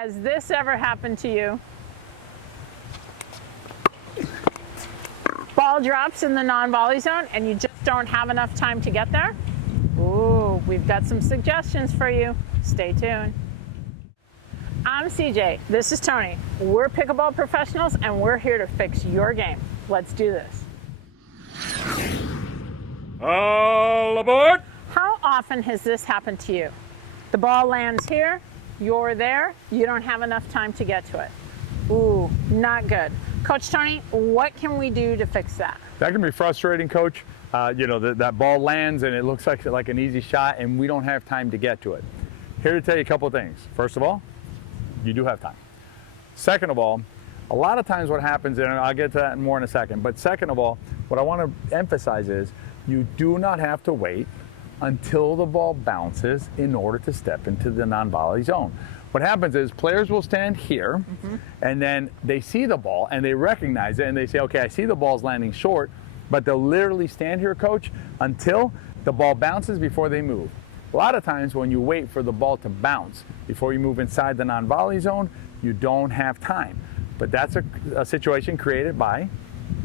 Has this ever happened to you? Ball drops in the non-volley zone and you just don't have enough time to get there? Ooh, we've got some suggestions for you. Stay tuned. I'm CJ, this is Tony. We're pickleball professionals and we're here to fix your game. Let's do this. All aboard! How often has this happened to you? The ball lands here, you're there, you don't have enough time to get to it. Ooh, not good. Coach Tony, what can we do to fix that? That can be frustrating, Coach. That ball lands and it looks like an easy shot and we don't have time to get to it. Here to tell you a couple of things. First of all, you do have time. Second of all, a lot of times what happens, and I'll get to that more in a second, but second of all, what I want to emphasize is you do not have to wait until the ball bounces in order to step into the non-volley zone. What happens is players will stand here and then they see the ball and they recognize it and they say, okay, I see the ball's landing short, but they'll literally stand here, Coach, until the ball bounces before they move. A lot of times when you wait for the ball to bounce before you move inside the non-volley zone, you don't have time. But that's a situation created by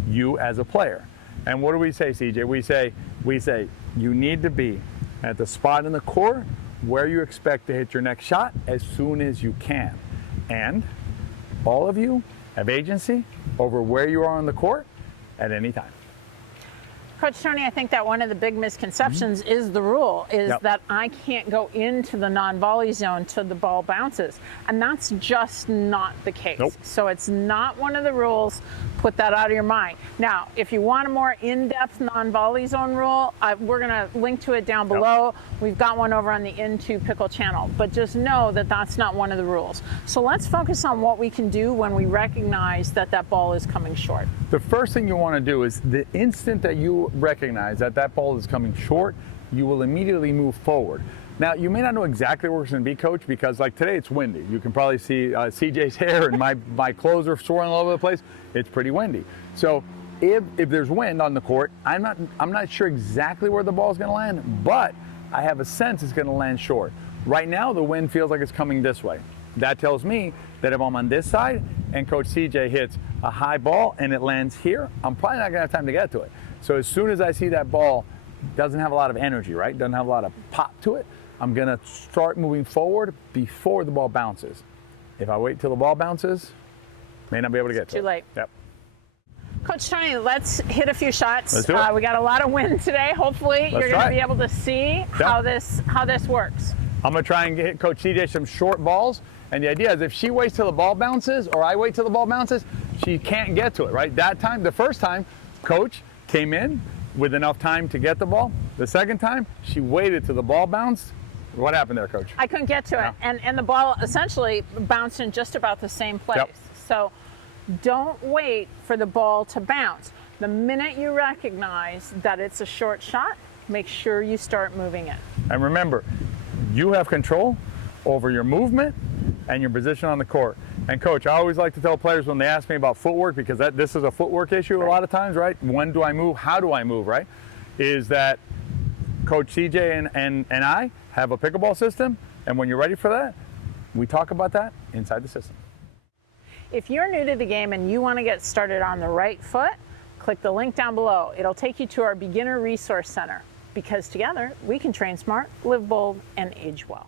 you as a player. And what do we say, CJ? We say you need to be at the spot in the court where you expect to hit your next shot as soon as you can. And all of you have agency over where you are on the court at any time. Coach Tony, I think that one of the big misconceptions is the rule, is that I can't go into the non-volley zone till the ball bounces. And that's just not the case. So it's not one of the rules. Put that out of your mind. Now, if you want a more in-depth non-volley zone rule, we're going to link to it down below. We've got one over on the In2Pickle channel. But just know that that's not one of the rules. So let's focus on what we can do when we recognize that that ball is coming short. The first thing you want to do is the instant that you recognize that that ball is coming short, you will immediately move forward. Now, you may not know exactly where it's going to be, Coach, because like today it's windy. You can probably see CJ's hair and my clothes are swirling all over the place. It's pretty windy. So if there's wind on the court, I'm not sure exactly where the ball is going to land, but I have a sense it's going to land short. Right now, the wind feels like it's coming this way. That tells me that if I'm on this side and Coach CJ hits a high ball and it lands here, I'm probably not going to have time to get to it. So as soon as I see that ball doesn't have a lot of energy, right? Doesn't have a lot of pop to it, I'm going to start moving forward before the ball bounces. If I wait till the ball bounces, may not be able to get to it. Too late. Yep. Coach Tony, let's hit a few shots. Let's do it. We got a lot of wind today. Hopefully you're going to be able to see how this works. I'm going to try and hit Coach CJ some short balls. And the idea is if she waits till the ball bounces or I wait till the ball bounces, she can't get to it, right? That time, the first time, Coach came in with enough time to get the ball. The second time, she waited till the ball bounced. What happened there, Coach? I couldn't get to it. And the ball essentially bounced in just about the same place. So don't wait for the ball to bounce. The minute you recognize that it's a short shot, make sure you start moving it. And remember, you have control over your movement and your position on the court. And Coach, I always like to tell players when they ask me about footwork, because this is a footwork issue a lot of times, right? When do I move? How do I move, right? Is that Coach CJ and I have a pickleball system, and when you're ready for that, we talk about that inside the system. If you're new to the game and you want to get started on the right foot, click the link down below. It'll take you to our Beginner Resource Center, because together we can train smart, live bold, and age well.